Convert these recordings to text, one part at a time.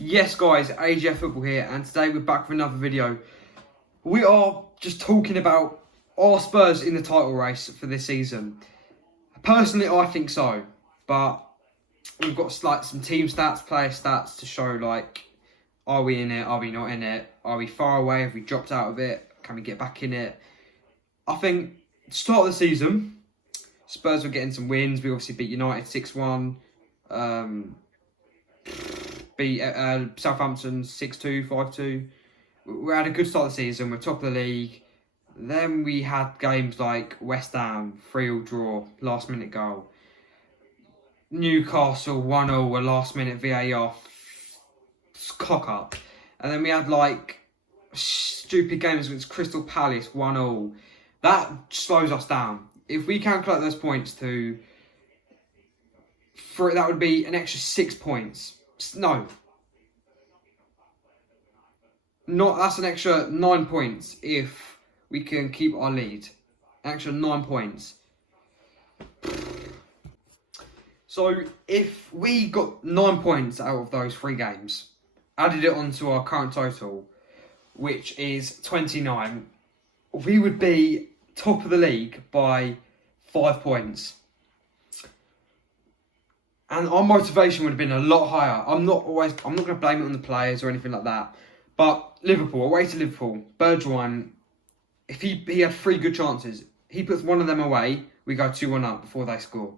Yes guys, AGF Football here, and today we're back with another video. We are just talking about our Spurs in the title race for this season. Personally, I think so, but we've got like some team stats, player stats to show like, are we in it, are we not in it, are we far away, have we dropped out of it, can we get back in it? I think, start of the season, Spurs were getting some wins. We obviously beat United 6-1. Beat Southampton 6-2, 5-2. We had a good start of the season. We're top of the league. Then we had games like West Ham, 3-3 draw, last minute goal. Newcastle 1-0, a last minute VAR cock up. And then we had like stupid games against Crystal Palace 1-0. That slows us down. If we calculate those points that would be an extra 6 points. That's an extra 9 points if we can keep our lead. An extra 9 points. So if we got 9 points out of those 3 games, added it onto our current total, which is 29, we would be top of the league by 5 points. And our motivation would have been a lot higher. I'm not going to blame it on the players or anything like that. But Liverpool, away to Liverpool, Bergwijn, if he had 3 good chances, he puts one of them away, we go 2-1 up before they score.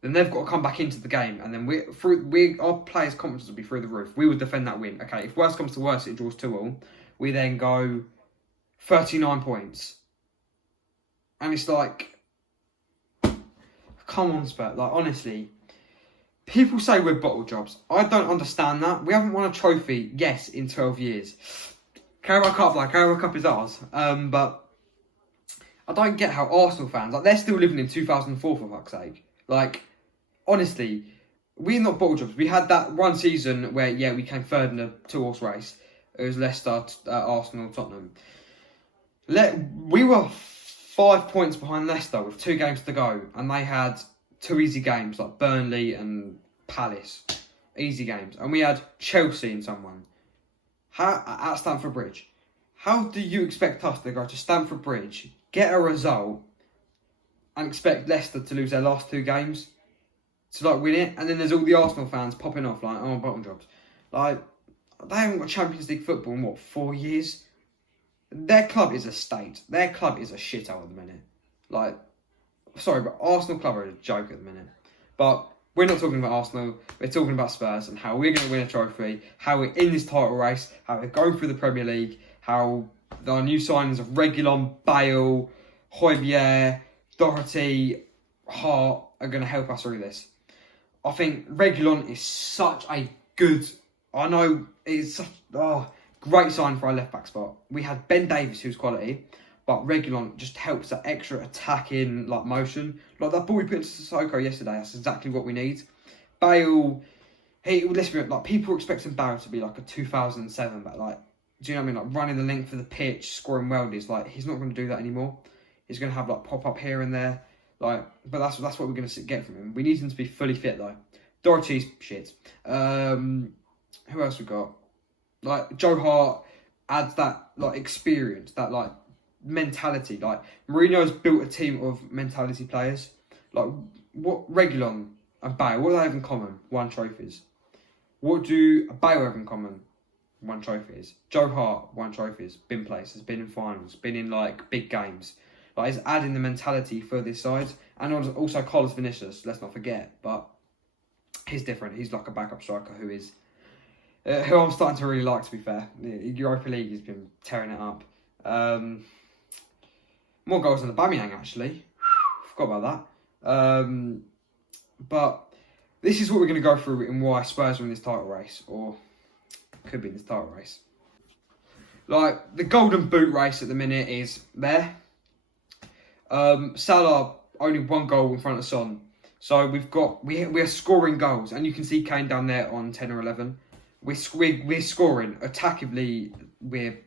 Then they've got to come back into the game, and then our players' confidence will be through the roof. We would defend that win. Okay, if worst comes to worst, it draws 2-2. We then go 39 points. And it's like, come on, Spurs. Like, honestly, people say we're bottle jobs. I don't understand that. We haven't won a trophy, yes, in 12 years. Carabao Cup is ours. But I don't get how Arsenal fans, like, they're still living in 2004 for fuck's sake. Like, honestly, we're not bottle jobs. We had that one season where, yeah, we came third in a 2-horse race. It was Leicester, Arsenal, Tottenham. We were 5 points behind Leicester with 2 games to go, and they had 2 easy games like Burnley and Palace, easy games, and we had Chelsea and someone at Stamford Bridge. How do you expect us to go to Stamford Bridge, get a result, and expect Leicester to lose their last 2 games to like win it? And then there's all the Arsenal fans popping off like, oh, bottom jobs. Like, they haven't got Champions League football in 4 years? Their club is a state. Their club is a shithole at the minute. Like, sorry, but Arsenal club are a joke at the minute. But we're not talking about Arsenal. We're talking about Spurs and how we're going to win a trophy, how we're in this title race, how we're going through the Premier League, how our new signings of Reguilon, Bale, Højbjerg, Doherty, Hart are going to help us through this. I think Reguilon is such a good... I know it's such... great sign for our left-back spot. We had Ben Davies, who's quality, but Reguilon just helps that extra attacking like motion. Like that ball we put into Sissoko yesterday, that's exactly what we need. Bale, let's be like, people are expecting Bale to be like a 2007, but like, do you know what I mean? Like running the length of the pitch, scoring worldies. Like, he's not going to do that anymore. He's going to have like pop up here and there. Like, but that's what we're going to get from him. We need him to be fully fit though. Doherty's shit. Who else we got? Like, Joe Hart adds that like experience, that like mentality. Like, Mourinho's built a team of mentality players. Like, what Reguilon and Bale, what do they have in common? 1 trophies. What do Bale have in common? 1 trophies. Joe Hart, 1 trophies. Been places, been in finals, been in like big games. Like, he's adding the mentality for this side. And also Carlos Vinicius, let's not forget. But he's different. He's like a backup striker who who I'm starting to really like, to be fair. The Europa League has been tearing it up. More goals than the Aubameyang, actually. Forgot about that. But this is what we're going to go through in why Spurs are in this title race, or could be in this title race. Like, the golden boot race at the minute is there. Salah only 1 goal in front of Son. So we're scoring goals, and you can see Kane down there on 10 or 11. We're scoring attackively. We're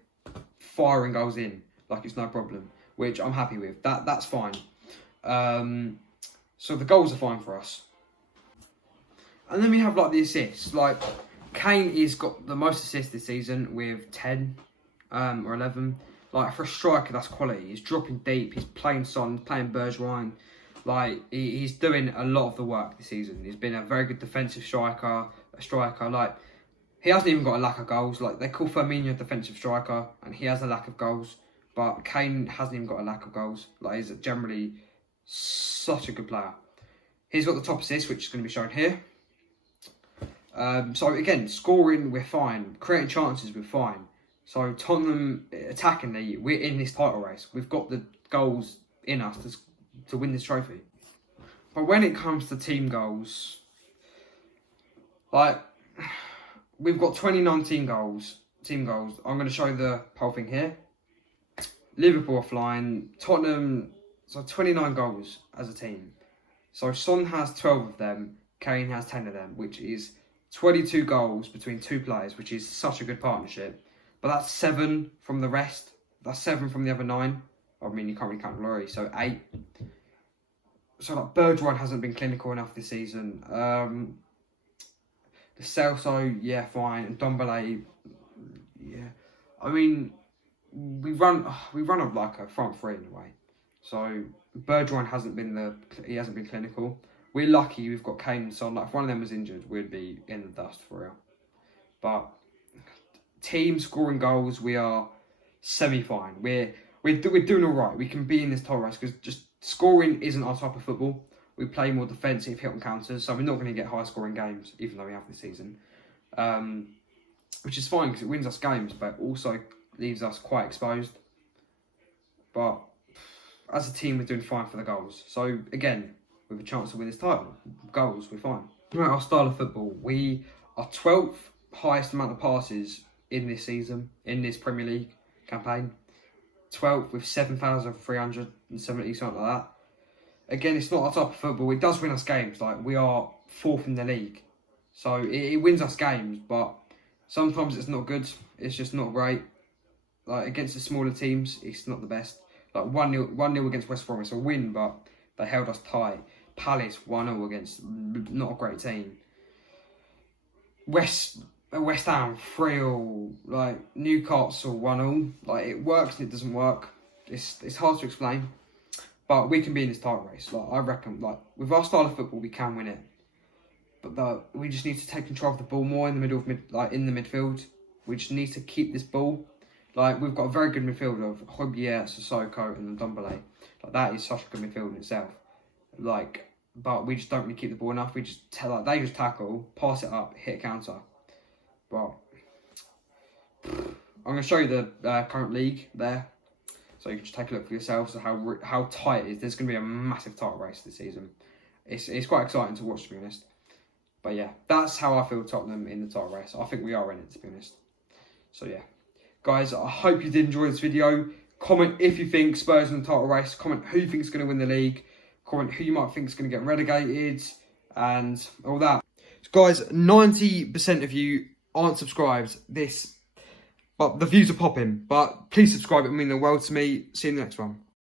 firing goals in like it's no problem, which I'm happy with. That's fine. So the goals are fine for us. And then we have like the assists. Like Kane is got the most assists this season with 10 or 11. Like, for a striker, that's quality. He's dropping deep. He's playing Son, playing Bergwijn. Like, he's doing a lot of the work this season. He's been a very good defensive striker. Like, he hasn't even got a lack of goals. Like, they call Firmino a defensive striker, and he has a lack of goals. But Kane hasn't even got a lack of goals. Like, he's generally such a good player. He's got the top assist, which is going to be shown here. So again, scoring, we're fine. Creating chances, we're fine. So Tottenham, attackingly, we're in this title race. We've got the goals in us to win this trophy. But when it comes to team goals, like, we've got 29 team goals. I'm going to show the whole thing here. Liverpool are flying. Tottenham, so 29 goals as a team. So Son has 12 of them. Kane has 10 of them, which is 22 goals between two players, which is such a good partnership. But that's 7 from the rest. That's 7 from the other 9. I mean, you can't really count Laurie, so 8. So, like, Bergwijn hasn't been clinical enough this season. The Celso, yeah, fine. And Dombele, yeah. I mean, we run like a front three in a way. So, Bergwijn hasn't been clinical. We're lucky we've got Kane and Son. Like, if one of them was injured, we'd be in the dust for real. But team scoring goals, we are semi-fine. We're doing all right. We can be in this title race because just scoring isn't our type of football. We play more defensive, hit on counters, so we're not going to get high-scoring games, even though we have this season. Which is fine because it wins us games, but also leaves us quite exposed. But as a team, we're doing fine for the goals. So again, with a chance to win this title, goals, we're fine. Right, our style of football, we are 12th highest amount of passes in this season, in this Premier League campaign. 12th with 7,370, something like that. Again, it's not our type of football. It does win us games. Like, we are 4th in the league. So it wins us games, but sometimes it's not good. It's just not great. Like, against the smaller teams, it's not the best. Like, 1-0 against West Brom, it's a win, but they held us tight. Palace 1-0 against not a great team. West Ham 3-0, like Newcastle 1-0. Like, it works and it doesn't work. It's hard to explain, but we can be in this title race. Like, I reckon, like, with our style of football, we can win it. But we just need to take control of the ball more in the middle of in the midfield. We just need to keep this ball. Like, we've got a very good midfield of Hojbjerg, Sissoko, and Dombele. Like, that is such a good midfield in itself. Like, but we just don't really keep the ball enough. We just they just tackle, pass it up, hit a counter. But I'm going to show you the current league there, so you can just take a look for yourselves at how tight it is. There's going to be a massive title race this season. It's quite exciting to watch, to be honest. But yeah, that's how I feel Tottenham in the title race. I think we are in it, to be honest. So yeah, guys, I hope you did enjoy this video. Comment if you think Spurs in the title race. Comment who you think is going to win the league. Comment who you might think is going to get relegated and all that. So guys, 90% of you aren't subscribed. But the views are popping. But please subscribe. It would mean the world to me. See you in the next one.